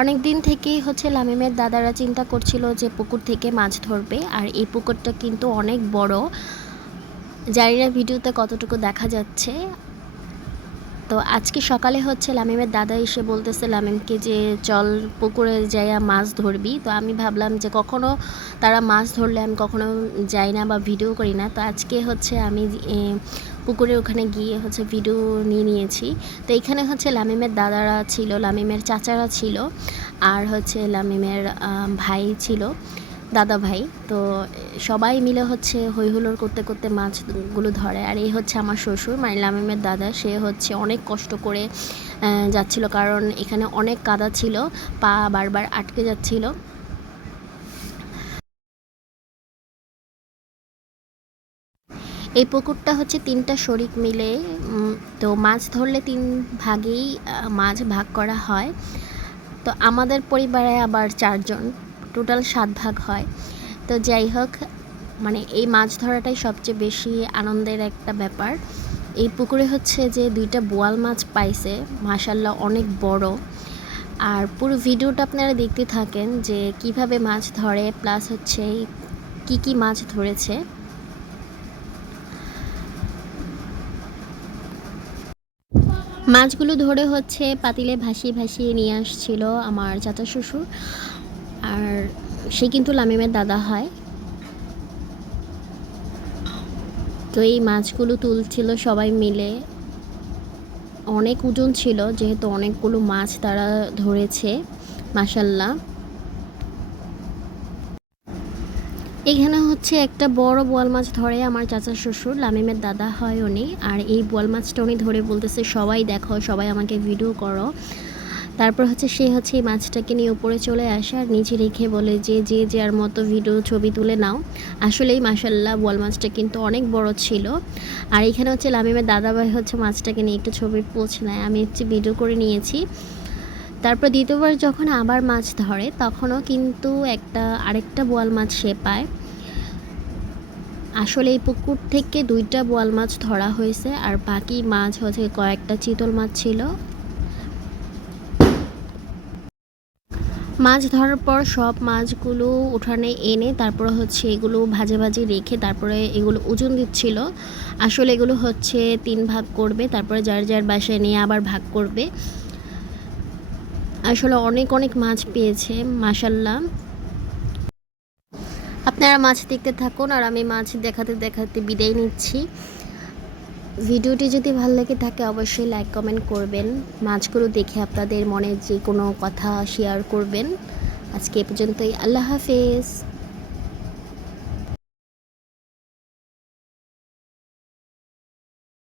অনেক দিন থেকেই হচ্ছে লামিমের দাদারা চিন্তা করছিল যে পুকুর থেকে মাছ ধরবে, আর এই পুকুরটা কিন্তু অনেক বড়। জানি না ভিডিওতে কতটুকু দেখা যাচ্ছে? তো আজকে সকালে হচ্ছে লামিমের দাদা এসে বলতেছে লামিমকে যে, চল পুকুরে যাইয়া মাছ ধরবি। তো আমি ভাবলাম যে, কখনো তারা মাছ ধরলে আমি কখনো যাই না বা ভিডিও করি না। তো আজকে হচ্ছে আমি এ, পুকুরের ওখানে গিয়ে হচ্ছে ভিডিও নিয়ে নিয়েছি। তো এখানে হচ্ছে লামিমের দাদারা ছিল লামিমের চাচারা ছিল আর হচ্ছে লামিমের ভাই ছিল দাদা ভাই। তো সবাই মিলে হচ্ছে হই হুল্লোড় করতে করতে মাছগুলো ধরে। আর এই হচ্ছে আমার শ্বশুর মানে লামিমের দাদা। সে হচ্ছে অনেক কষ্ট করে যাচ্ছিল কারণ এখানে অনেক কাদা ছিল পা বারবার আটকে যাচ্ছিল। এই পুকুরটা হচ্ছে তিনটা শরিক মিলে তো মাছ ধরলে তিন ভাগেই মাছ ভাগ করা হয়। তো আমাদের পরিবারে আবার চারজন, টোটাল সাত ভাগ হয়। তো যাই হোক মানে এই মাছ ধরাটাই সবচেয়ে বেশি আনন্দের একটা ব্যাপার। এই পুকুরে হচ্ছে যে দুইটা বোয়াল মাছ পাইছে মাসাল্লাহ অনেক বড়। আর পুরো ভিডিওটা আপনারা দেখতে থাকেন যে কীভাবে মাছ ধরে, প্লাস হচ্ছে কি কি মাছ ধরেছে। মাছগুলো ধরে হচ্ছে পাতিলে ভাসিয়ে ভাসিয়ে নিয়ে আসছিল আমার চাচা শ্বশুর। আর সে কিন্তু লামিমের দাদা হয়। তো এই মাছগুলো তুলছিল সবাই মিলে। অনেক ওজন ছিল, যেহেতু অনেকগুলো মাছ তারা ধরেছে মাসাল্লাহ এখানে হচ্ছে একটা বড় বোয়াল মাছ ধরে আমার চাচা শ্বশুর, লামিমের দাদা হয় উনি। আর এই বোয়াল মাছটা উনি ধরে বলতেছে, সবাই দেখো, সবাই আমাকে ভিডিও করো। তারপর হচ্ছে সে হচ্ছে এই মাছটাকে নিয়ে উপরে চলে আসে আর নিচে রেখে বলে যে যে যার মতো ভিডিও ছবি তুলে নাও। আসলেই মাসাল্লাহ বোয়াল মাছটা কিন্তু অনেক বড় ছিল। আর এখানে হচ্ছে লামিমের দাদাভাই হচ্ছে মাছটাকে নিয়ে একটু ছবি পৌঁছে নেয় আমি হচ্ছে ভিডিও করে নিয়েছি। তারপর দ্বিতীয়বার যখন আবার মাছ ধরে, তখনও কিন্তু একটা আরেকটা বোয়াল মাছ সে পায়। আসলে এই পুকুর থেকে দুইটা বোয়াল মাছ ধরা হয়েছে আর বাকি মাছ হচ্ছে কয়েকটা চিতল মাছ ছিল। মাছ ধরার পর সব মাছগুলো উঠানে এনে তারপরে হচ্ছে এগুলো ভাজে ভাজে রেখে তারপরে এগুলো ওজন দিচ্ছিল। আসলে এগুলো হচ্ছে তিন ভাগ করবে, তারপরে যার যার বাসায় নিয়ে আবার ভাগ করবে। আসলে অনেক অনেক মাছ পেয়েছে মাসাল্লাহ আপনারা মাছ দেখতে থাকুন আর আমি মাছ দেখাতে দেখাতে বিদায় নিচ্ছি। ভিডিওটি যদি ভালো লাগে থাকে অবশ্যই লাইক কমেন্ট করবেন। মাছগুলো দেখে আপনাদের মনে যে কোনো কথা শেয়ার করবেন। আজকে এ পর্যন্তই। আল্লাহ হাফেজ।